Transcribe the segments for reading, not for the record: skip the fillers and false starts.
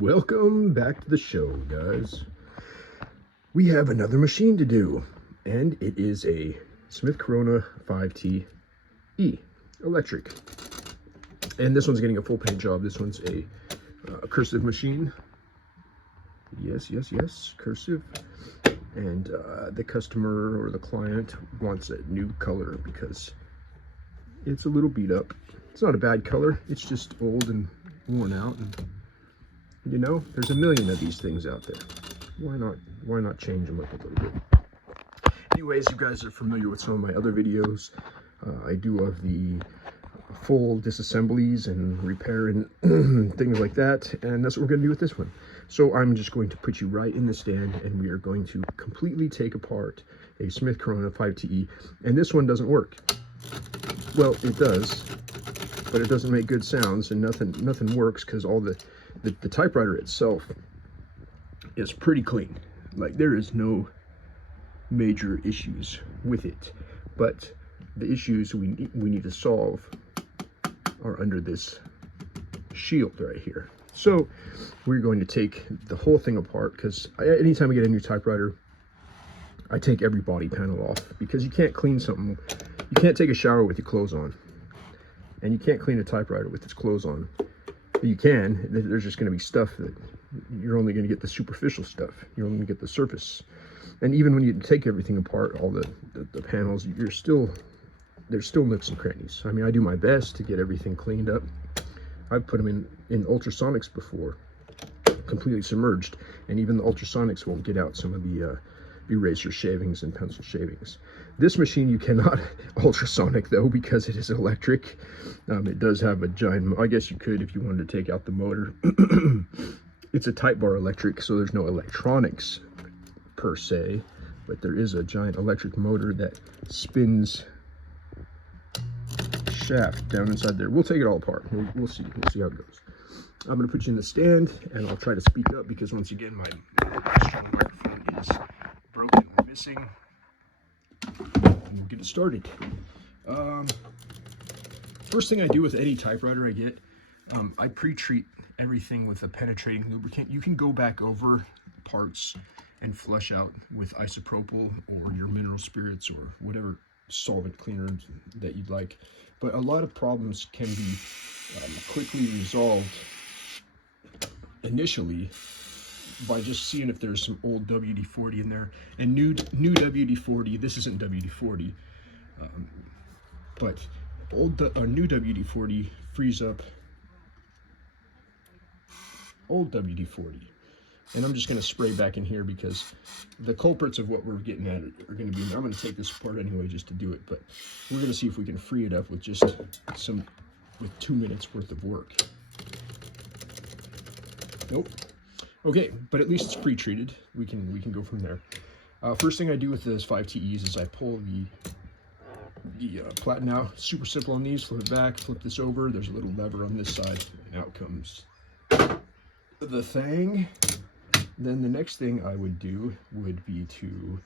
Welcome back to the show, guys. We have another machine to do, and it is a Smith Corona 5T E electric. And this one's getting a full paint job. This one's a cursive machine. Yes, cursive. And the customer or the client wants a new color because it's a little beat up. It's not a bad color. It's just old and worn out. And you know, there's a million of these things out there. Why not change them up a little bit? Anyways, you guys are familiar with some of my other videos. I do of the full disassemblies and repair and things like that, and that's what we're going to do with this one. So I'm just going to put you right in the stand, and we are going to completely take apart a Smith Corona 5TE, and this one doesn't work. Well, it does, but it doesn't make good sounds, and nothing works because all the typewriter itself is pretty clean. Like, there is no major issues with it, but the issues we need to solve are under this shield right here. So we're going to take the whole thing apart, because anytime I get a new typewriter, I take every body panel off, because you can't clean something. You can't take a shower with your clothes on, and you can't clean a typewriter with its clothes on. You can. There's just going to be stuff that you're only going to get the superficial stuff. You're only going to get the surface. And even when you take everything apart, all the panels, there's still nooks and crannies. I mean, I do my best to get everything cleaned up. I've put them in ultrasonics before, completely submerged, and even the ultrasonics won't get out some of the eraser shavings and pencil shavings. This machine you cannot ultrasonic though, because it is electric. It does have a giant, I guess you could if you wanted to take out the motor. It's a Type bar electric, so there's no electronics per se, but there is a giant electric motor that spins shaft down inside there. We'll take it all apart. We'll see how it goes. I'm going to put you in the stand, and I'll try to speak up because once again my strong microphone is broken or missing. And we'll get it started. First thing I do with any typewriter I get, I pre-treat everything with a penetrating lubricant. You can go back over parts and flush out with isopropyl or your mineral spirits or whatever solvent cleaner that you'd like, but a lot of problems can be quickly resolved initially by just seeing if there's some old WD-40 in there. And new WD-40, this isn't WD-40, but new WD-40 frees up old WD-40. And I'm just going to spray back in here because the culprits of what we're getting at are going to be, I'm going to take this apart anyway just to do it, but we're going to see if we can free it up with just with 2 minutes worth of work. Nope. Okay, but at least it's pre-treated. We can go from there. First thing I do with this 5TEs is I pull the platen out. Super simple on these. Flip it back, flip this over. There's a little lever on this side, and out comes the thing. Then the next thing I would do would be to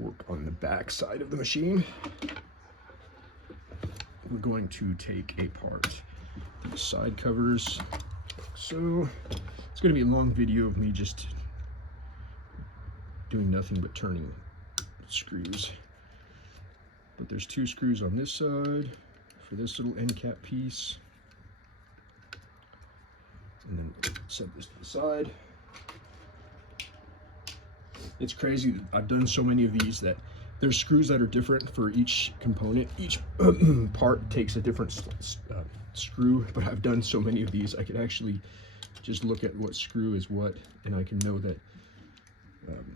work on the back side of the machine. We're going to take apart the side covers. So it's going to be a long video of me just doing nothing but turning screws. But there's 2 screws on this side for this little end cap piece. And then set this to the side. It's crazy that I've done so many of these that there's screws that are different for each component. Each part takes a different screw, but I've done so many of these I could actually just look at what screw is what, and I can know that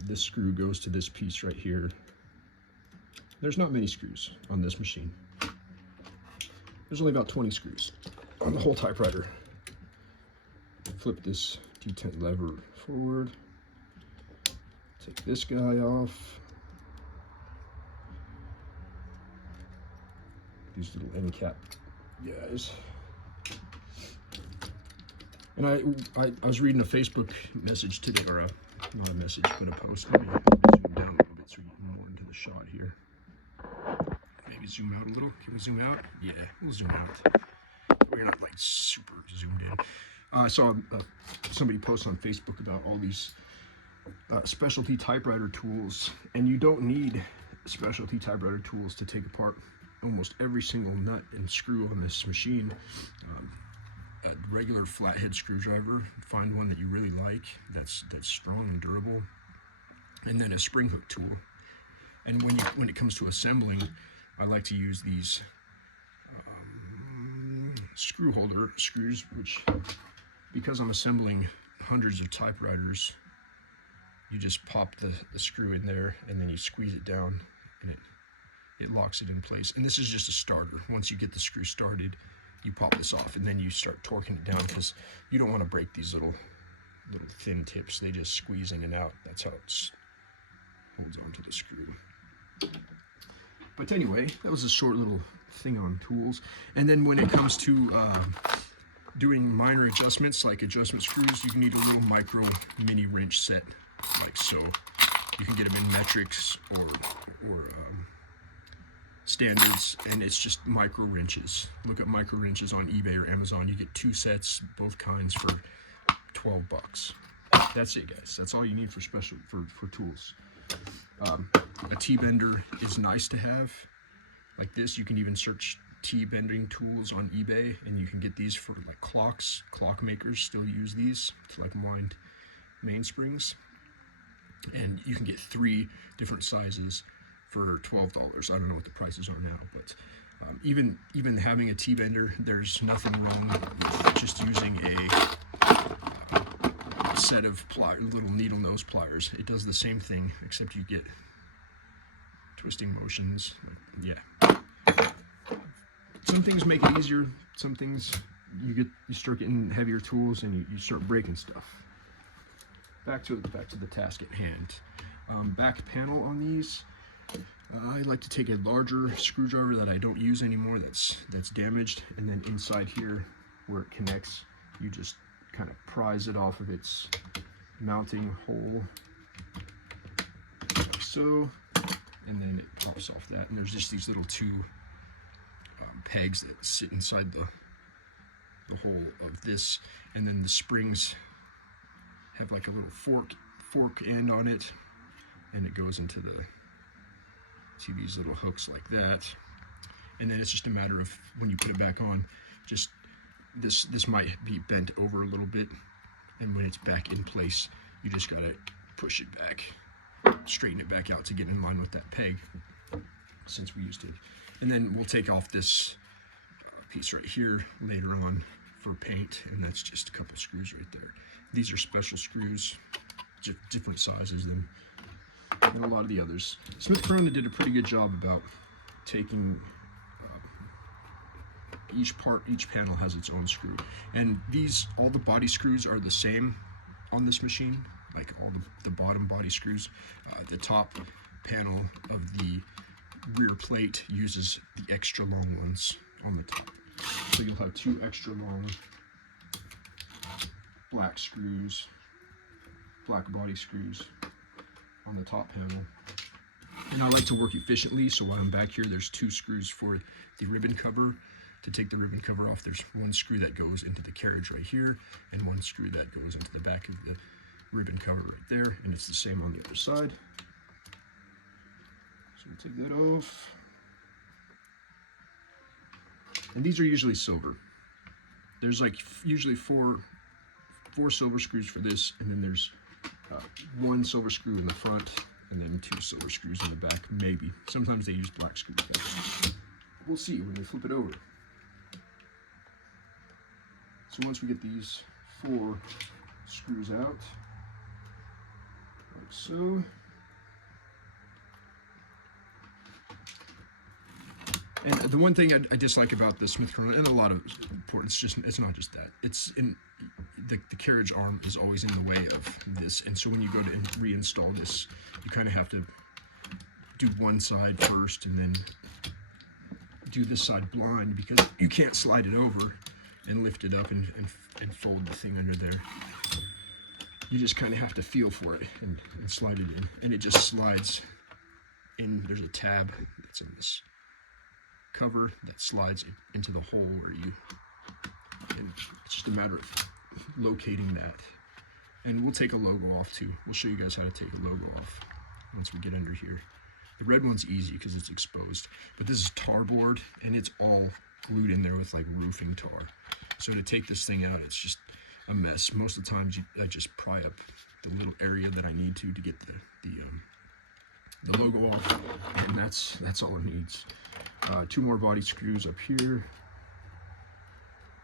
this screw goes to this piece right here. There's not many screws on this machine. There's only about 20 screws on the whole typewriter. Flip this detent lever forward. Take this guy off. These little end cap guys. And I was reading a Facebook message today, or not a message, but a post. Let me zoom down a little bit so you get more into the shot here. Maybe zoom out a little. Can we zoom out? Yeah, we'll zoom out. We're not like super zoomed in. I saw somebody post on Facebook about all these specialty typewriter tools, and you don't need specialty typewriter tools to take apart almost every single nut and screw on this machine. A regular flathead screwdriver, find one that you really like, that's strong and durable, and then a spring hook tool. And when it comes to assembling, I like to use these screw holder screws, which, because I'm assembling hundreds of typewriters, you just pop the screw in there and then you squeeze it down and it locks it in place. And this is just a starter. Once you get the screw started, you pop this off and then you start torquing it down, because you don't want to break these little thin tips. They just squeeze in and out. That's how it holds onto the screw. But anyway, that was a short little thing on tools. And then when it comes to doing minor adjustments, like adjustment screws, you can need a little micro mini wrench set, like so. You can get them in metrics or standards, and it's just micro wrenches. Look at micro wrenches on eBay or Amazon. You get 2 sets, both kinds, for $12. That's it, guys. That's all you need for tools. A T-bender is nice to have. Like this, you can even search T-bending tools on eBay, and you can get these for like clocks. Clock makers still use these to like wind mainsprings, and you can get 3 different sizes for $12. I don't know what the prices are now, but even having a T-bender, there's nothing wrong with just using a set of little needle nose pliers. It does the same thing, except you get twisting motions. Yeah. Some things make it easier. Some things you start getting heavier tools and you start breaking stuff. Back to the task at hand. Back panel on these. I like to take a larger screwdriver that I don't use anymore, that's damaged, and then inside here where it connects, you just kind of prise it off of its mounting hole, like so, and then it pops off that. And there's just these little 2 pegs that sit inside the hole of this, and then the springs have like a little fork end on it, and it goes into these little hooks like that. And then it's just a matter of, when you put it back on, just this might be bent over a little bit, and when it's back in place, you just gotta push it back, straighten it back out to get in line with that peg, since we used it. And then we'll take off this piece right here later on for paint, and that's just a couple screws right there. These are special screws, different sizes than a lot of the others. Smith Corona did a pretty good job about taking each panel has its own screw, and all the body screws are the same on this machine, like all the bottom body screws. The top panel of the rear plate uses the extra long ones on the top, so you'll have 2 extra long black body screws on the top panel. And I like to work efficiently, so while I'm back here, there's 2 screws for the ribbon cover. To take the ribbon cover off, there's 1 screw that goes into the carriage right here, and 1 screw that goes into the back of the ribbon cover right there, and it's the same on the other side. So we'll take that off. And these are usually silver. There's like usually four silver screws for this, and then there's 1 silver screw in the front, and then 2 silver screws in the back, maybe. Sometimes they use black screws. We'll see when we flip it over. So once we get these 4 screws out, like so. And the one thing I dislike about the Smith Corona, and a lot of ports, it's not just that. It's in the carriage arm is always in the way of this, and so when you go to reinstall this, you kind of have to do one side first, and then do this side blind, because you can't slide it over and lift it up and fold the thing under there. You just kind of have to feel for it and slide it in, and it just slides in. There's a tab that's in this cover that slides into the hole where you, and it's just a matter of locating that. And we'll take a logo off too. We'll show you guys how to take a logo off once we get under here. The red one's easy because it's exposed, but this is tar board and it's all glued in there with like roofing tar. So to take this thing out, it's just a mess. Most of the times I just pry up the little area that I need to get the logo off, and that's all it needs. 2 more body screws up here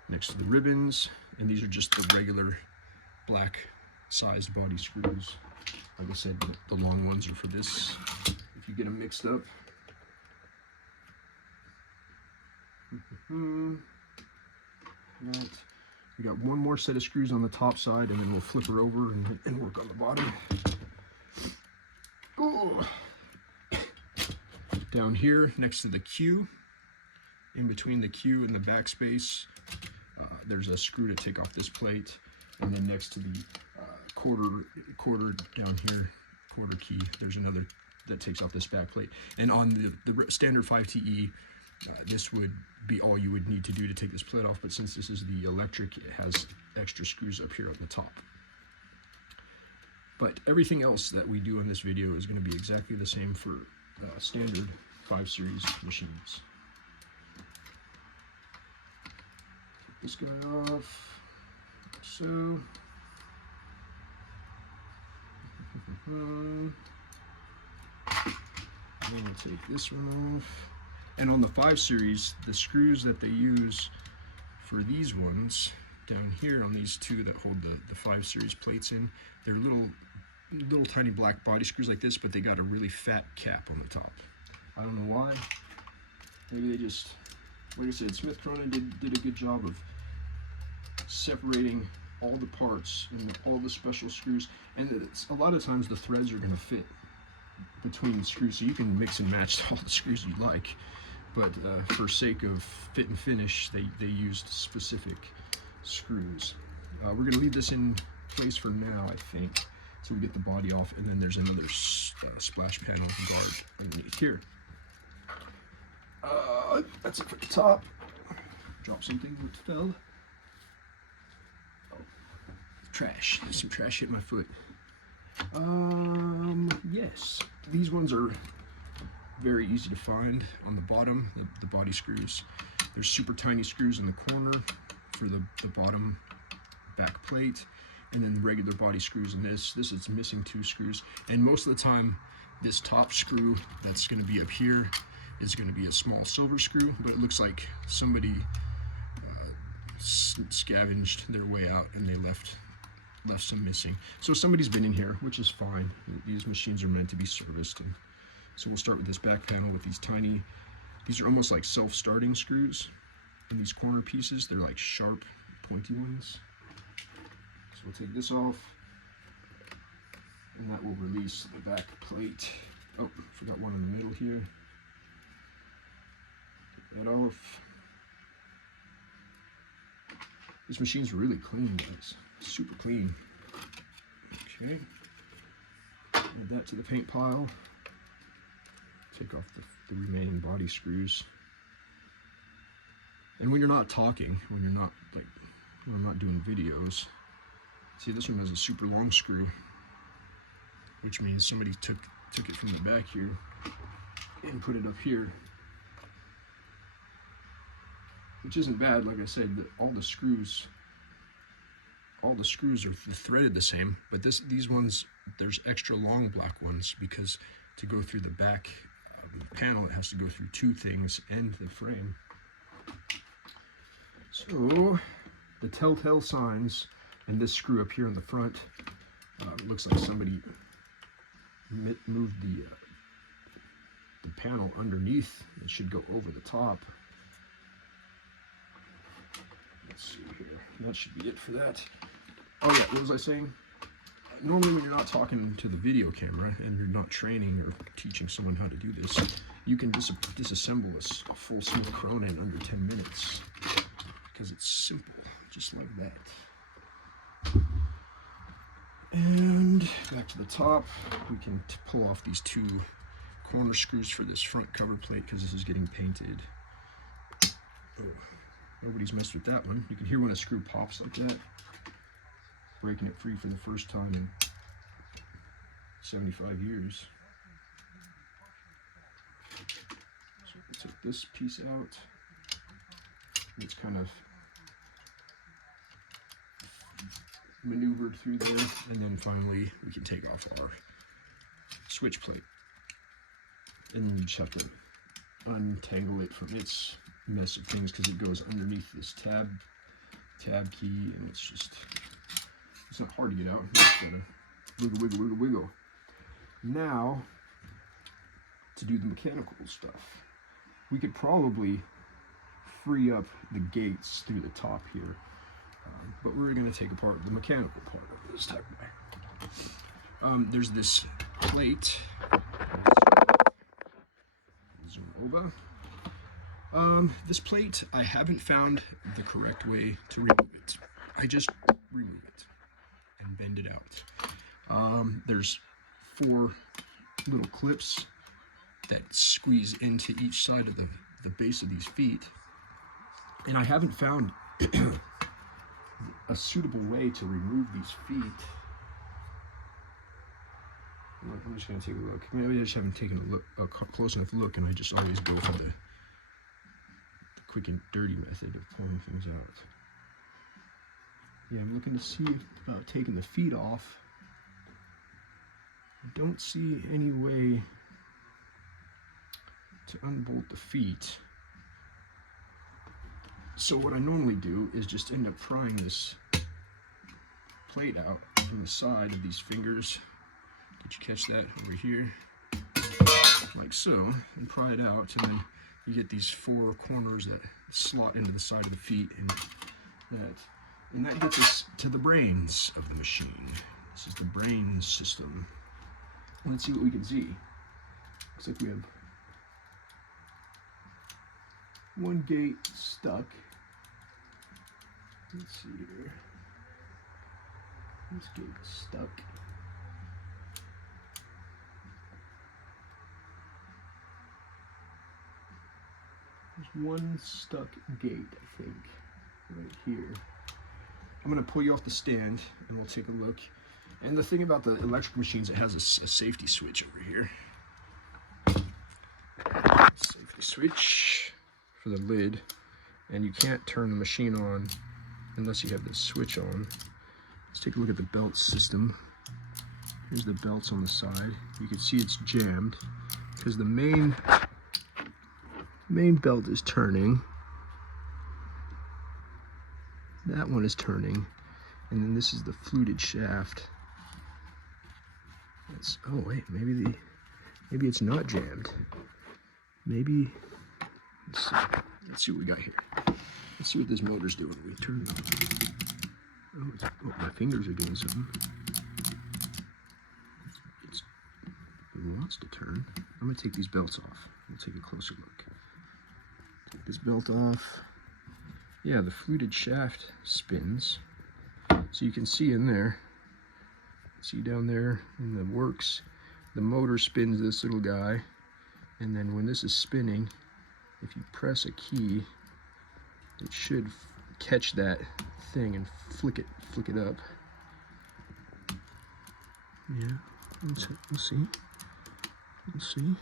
next to the ribbons, and these are just the regular black sized body screws. Like I said, the long ones are for this if you get them mixed up. We got 1 more set of screws on the top side, and then we'll flip her over and work on the bottom. Oh. Down here next to the Q, in between the Q and the backspace, there's a screw to take off this plate, and then next to the quarter down here, quarter key, there's another that takes off this back plate. And on the standard 5TE, this would be all you would need to do to take this plate off, but since this is the electric, it has extra screws up here on the top. But everything else that we do in this video is going to be exactly the same for standard 5 series machines. Take this guy off, like so. And then we'll take this one off. And on the 5 series, the screws that they use for these ones down here on these 2 that hold the 5 series plates in, they're little tiny black body screws like this, but they got a really fat cap on the top. I don't know why. Maybe they just, like I said, Smith Corona did a good job of separating all the parts and all the special screws, and a lot of times the threads are going to fit between the screws, so you can mix and match all the screws you like, but for sake of fit and finish, they used specific screws. We're going to leave this in place for now, I think, so we get the body off, and then there's another splash panel guard underneath here. That's it for the top. Drop something that fell. Oh, trash. There's some trash hit my foot. Yes, these ones are very easy to find. On the bottom, the body screws. There's super tiny screws in the corner for the bottom back plate, and then the regular body screws in this. This is missing 2 screws, and most of the time this top screw that's going to be up here is going to be a small silver screw, but it looks like somebody scavenged their way out and they left some missing. So somebody's been in here, which is fine. These machines are meant to be serviced. And so we'll start with this back panel with these tiny, these are almost like self-starting screws in these corner pieces. They're like sharp, pointy ones. So we'll take this off, and that will release the back plate. Oh, forgot one in the middle here. Get that off. This machine's really clean, guys. Super clean. Okay. Add that to the paint pile. Take off the remaining body screws. And when you're not talking, when I'm not doing videos, see, this one has a super long screw, which means somebody took it from the back here and put it up here, which isn't bad. Like I said, all the screws are threaded the same, but these ones, there's extra long black ones because to go through the back panel, it has to go through 2 things and the frame. So the telltale signs, and this screw up here in the front, looks like somebody moved the panel underneath. It should go over the top. Let's see here. That should be it for that. Oh yeah, what was I saying? Normally when you're not talking to the video camera and you're not training or teaching someone how to do this, you can disassemble a full Smith Corona in under 10 minutes because it's simple, just like that. And back to the top, we can pull off these 2 corner screws for this front cover plate because this is getting painted. Oh, nobody's messed with that one. You can hear when a screw pops like that. breaking it free for the first time in 75 years. So we took this piece out. It's kind of maneuvered through there, and then finally we can take off our switch plate. And then you just have to untangle it from its mess of things because it goes underneath this tab key, and it's not hard to get out. You just gotta wiggle, wiggle, wiggle, wiggle. Now, to do the mechanical stuff, we could probably free up the gates through the top here, but we're going to take apart the mechanical part of this Typewriter. There's this plate. Zoom over. This plate, I haven't found the correct way to remove it. I just remove it and bend it out. There's 4 little clips that squeeze into each side of the base of these feet, and I haven't found a suitable way to remove these feet. I'm just going to take a look. Maybe I just haven't taken a close enough look, and I just always go for the quick and dirty method of pulling things out. Yeah, I'm looking to see about taking the feet off. I don't see any way to unbolt the feet. So what I normally do is just end up prying this plate out from the side of these fingers. Did you catch that over here? Like so, and pry it out, and then you get these 4 corners that slot into the side of the feet, and that gets us to the brains of the machine. This is the brain system. Let's see what we can see. Looks like we have 1 gate stuck. Let's see here. This gate is stuck. There's 1 stuck gate, I think, right here. I'm going to pull you off the stand, and we'll take a look. And the thing about the electric machines, it has a safety switch over here. Safety switch for the lid, and you can't turn the machine on unless you have this switch on. Let's take a look at the belt system. Here's the belts on the side. You can see it's jammed because the main belt is turning. That one is turning, and then this is the fluted shaft. Oh wait, maybe it's not jammed. Maybe let's see what we got here. Let's see what this motor's doing. We turn it on. Oh, my fingers are doing something. It wants to turn. I'm gonna take these belts off. We'll take a closer look. Take this belt off. Yeah, the fluted shaft spins. So you can see in there, see down there in the works, the motor spins this little guy, and then when this is spinning, if you press a key, it should catch that thing and flick it up. Yeah, we'll see. We'll see.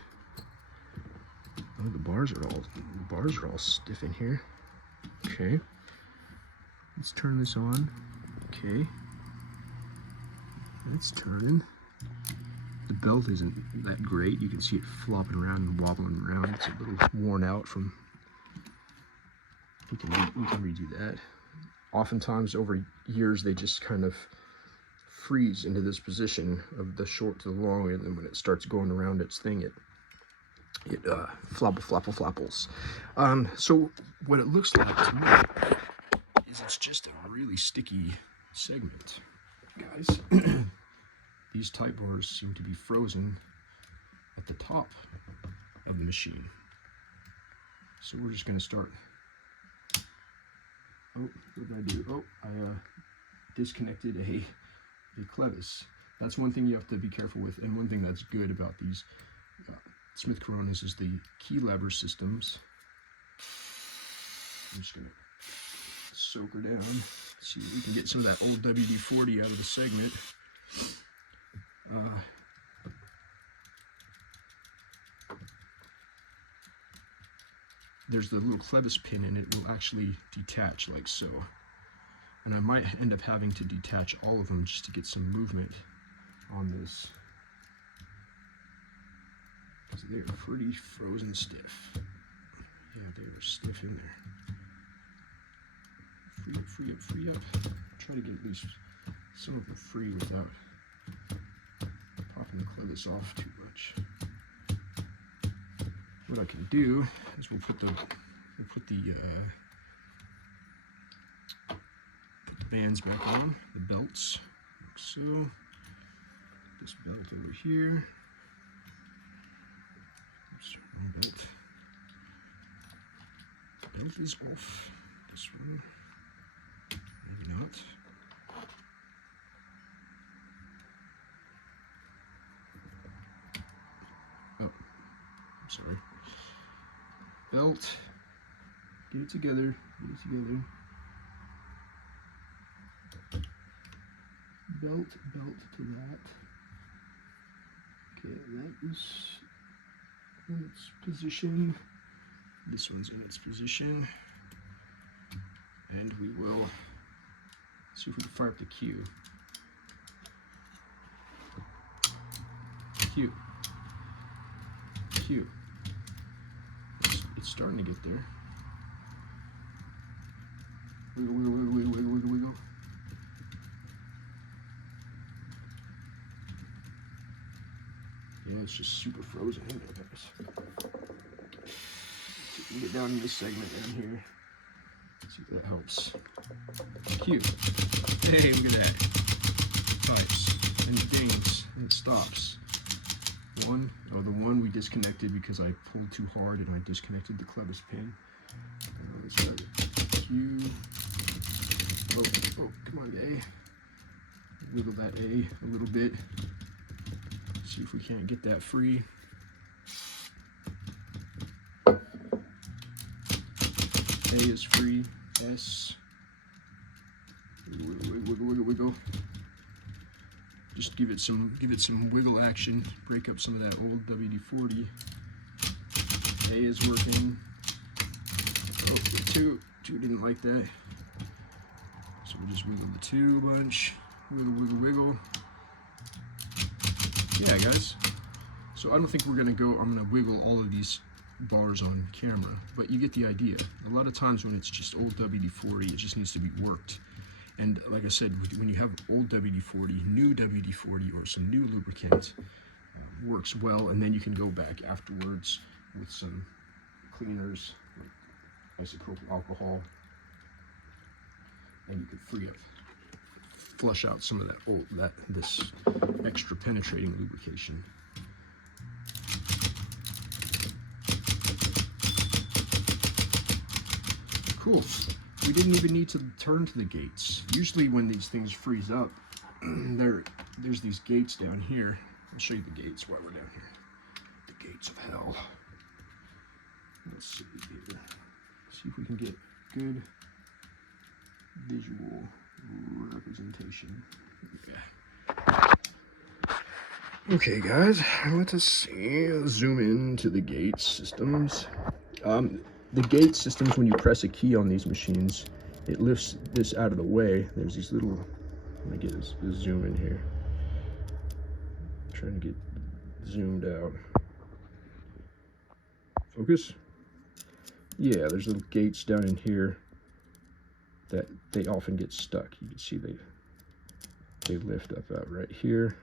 Oh, the bars are all stiff in here. Okay. Let's turn this on. Okay. It's turning. The belt isn't that great. You can see it flopping around and wobbling around. It's a little worn out from. We can redo that. Oftentimes over years they just kind of freeze into this position of the short to the long, and then when it starts going around its thing, it flapples. So what it looks like to me is it's just a really sticky segment, guys. These type bars seem to be frozen at the top of the machine. So we're just going to start. Oh, what did I do? Oh, I disconnected a clevis. That's one thing you have to be careful with, and one thing that's good about these Smith Coronas is the key lever systems. I'm just going to soak her down. See if we can get some of that old WD-40 out of the segment. There's the little clevis pin and it will actually detach like so. And I might end up having to detach all of them just to get some movement on this. Because they're pretty frozen stiff. Yeah, they're stiff in there. Free up, free up, free up. Try to get at least some of them free without popping the clevis off too much. What I can do is we'll put the bands back on, the belts, like so. This belt over here. Oops, wrong belt. Belt is off. This one, maybe not. Oh, I'm sorry. Belt. Get it together. Get it together. Belt to that. Okay, that is in its position. This one's in its position. And we will see if we can fire up the Q. Q. Q. It's starting to get there. Wiggle, wiggle, wiggle, wiggle, wiggle, wiggle, wiggle. Yeah, it's just super frozen in there, guys. So we can get down in this segment down here. See if that helps. Cute. Hey, look at that. Pipes. And it dings. And it stops. One. Oh, the one we disconnected because I pulled too hard and I disconnected the clevis pin. Let's try it. Q. Oh, come on, A. Wiggle that A a little bit. See if we can't get that free. A is free. S. Wiggle, wiggle, wiggle, wiggle. Just give it some wiggle action. Break up some of that old WD-40. A is working. Oh, the two didn't like that. So we just wiggle the 2 a bunch. Wiggle, wiggle, wiggle. Yeah, guys. So I don't think I'm gonna wiggle all of these bars on camera, but you get the idea. A lot of times when it's just old WD-40, it just needs to be worked. And like I said, when you have old WD-40, new WD-40, or some new lubricant, works well, and then you can go back afterwards with some cleaners, like isopropyl alcohol, and you can flush out some of this extra penetrating lubrication. Cool. We didn't even need to turn to the gates. Usually when these things freeze up, there's these gates down here. I'll show you the gates while we're down here. The gates of hell. Let's see here. See if we can get good visual representation. Okay, guys, let us see. Zoom into the gate systems. The gate systems, when you press a key on these machines, it lifts this out of the way. There's these little, let me get this zoom in here. I'm trying to get zoomed out. Focus. Yeah, there's little gates down in here that they often get stuck. You can see they lift up out right here.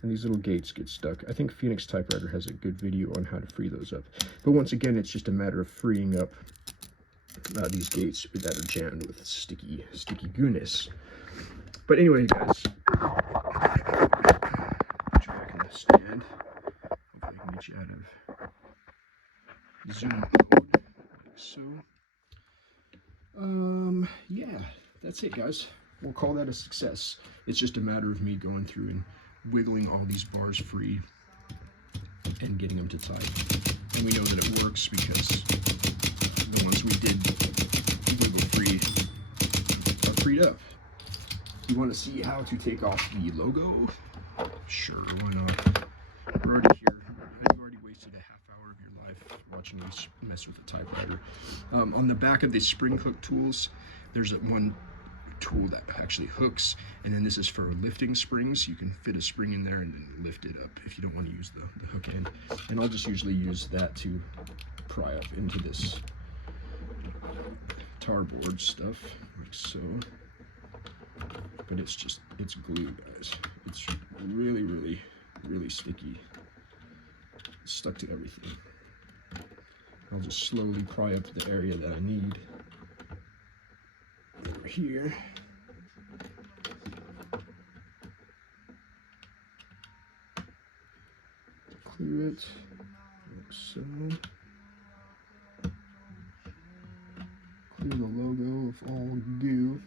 And these little gates get stuck. I think Phoenix Typewriter has a good video on how to free those up. But once again, it's just a matter of freeing up these gates that are jammed with sticky goodness. But anyway, guys, put you back in the stand. Hopefully I can get you out of zoom mode, like so. Yeah, that's it, guys. We'll call that a success. It's just a matter of me going through and wiggling all these bars free and getting them to tight. And we know that it works because the ones we did freed up. You want to see how to take off the logo? Sure, why not? We're already here. You've already wasted a half hour of your life watching me mess with a typewriter. On the back of the spring hook tools, there's one tool that actually hooks, and then this is for lifting springs. You can fit a spring in there and then lift it up if you don't want to use the hook end. And I'll just usually use that to pry up into this tar board stuff, like so. But it's glue, guys. It's really, really, really sticky. It's stuck to everything. I'll just slowly pry up the area that I need. Over here. Clear it, like so. Clear the logo of all goo.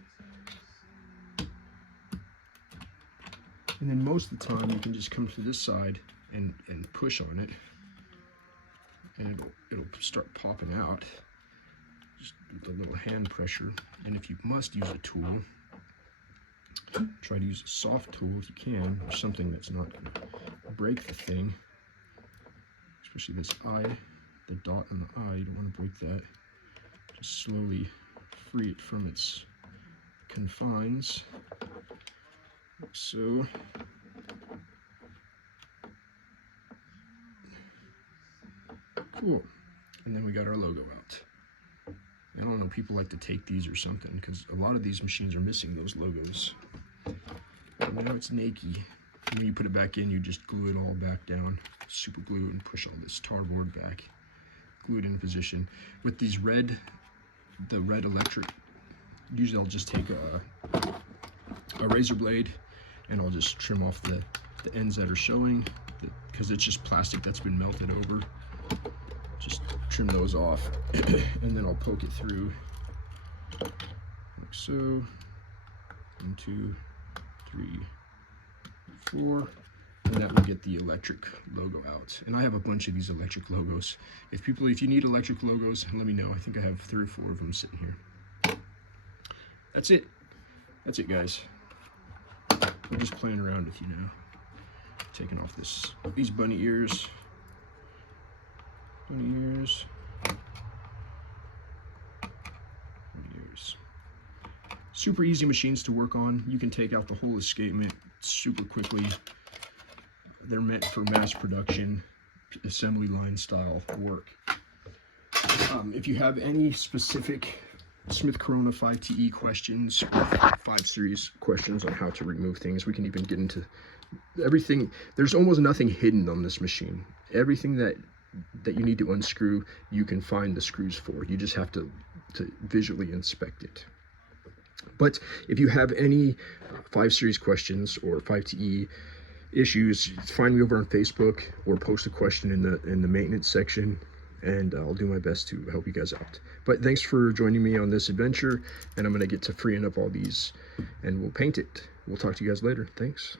And then most of the time you can just come to this side and push on it, and it'll start popping out just with a little hand pressure. And if you must use a tool, try to use a soft tool if you can, or something that's not going to break the thing, especially this eye, the dot on the eye. You don't want to break that. Just slowly free it from its confines, like so. Cool. And then we got our logo out. I don't know, people like to take these or something, because a lot of these machines are missing those logos. And now it's naked. And when you put it back in, you just glue it all back down, super glue it, and push all this tar board back, glue it in position. With these the red electric, usually I'll just take a razor blade and I'll just trim off the ends that are showing, because it's just plastic that's been melted over. Just trim those off, and then I'll poke it through, like so. 1, 2, 3, 4, and that will get the electric logo out. And I have a bunch of these electric logos. If you need electric logos, let me know. I think I have 3 or 4 of them sitting here. That's it, guys. I'm just playing around with you now, taking off these bunny ears. Bunny ears. Super easy machines to work on. You can take out the whole escapement super quickly. They're meant for mass production, assembly line style work. If you have any specific Smith Corona 5TE questions or 5 Series questions on how to remove things, we can even get into everything. There's almost nothing hidden on this machine. Everything that you need to unscrew, you can find the screws for. You just have to visually inspect it. But if you have any 5 Series questions or 5TE issues, find me over on Facebook or post a question in the maintenance section, and I'll do my best to help you guys out. But thanks for joining me on this adventure, and I'm going to get to freeing up all these, and we'll paint it. We'll talk to you guys later. Thanks.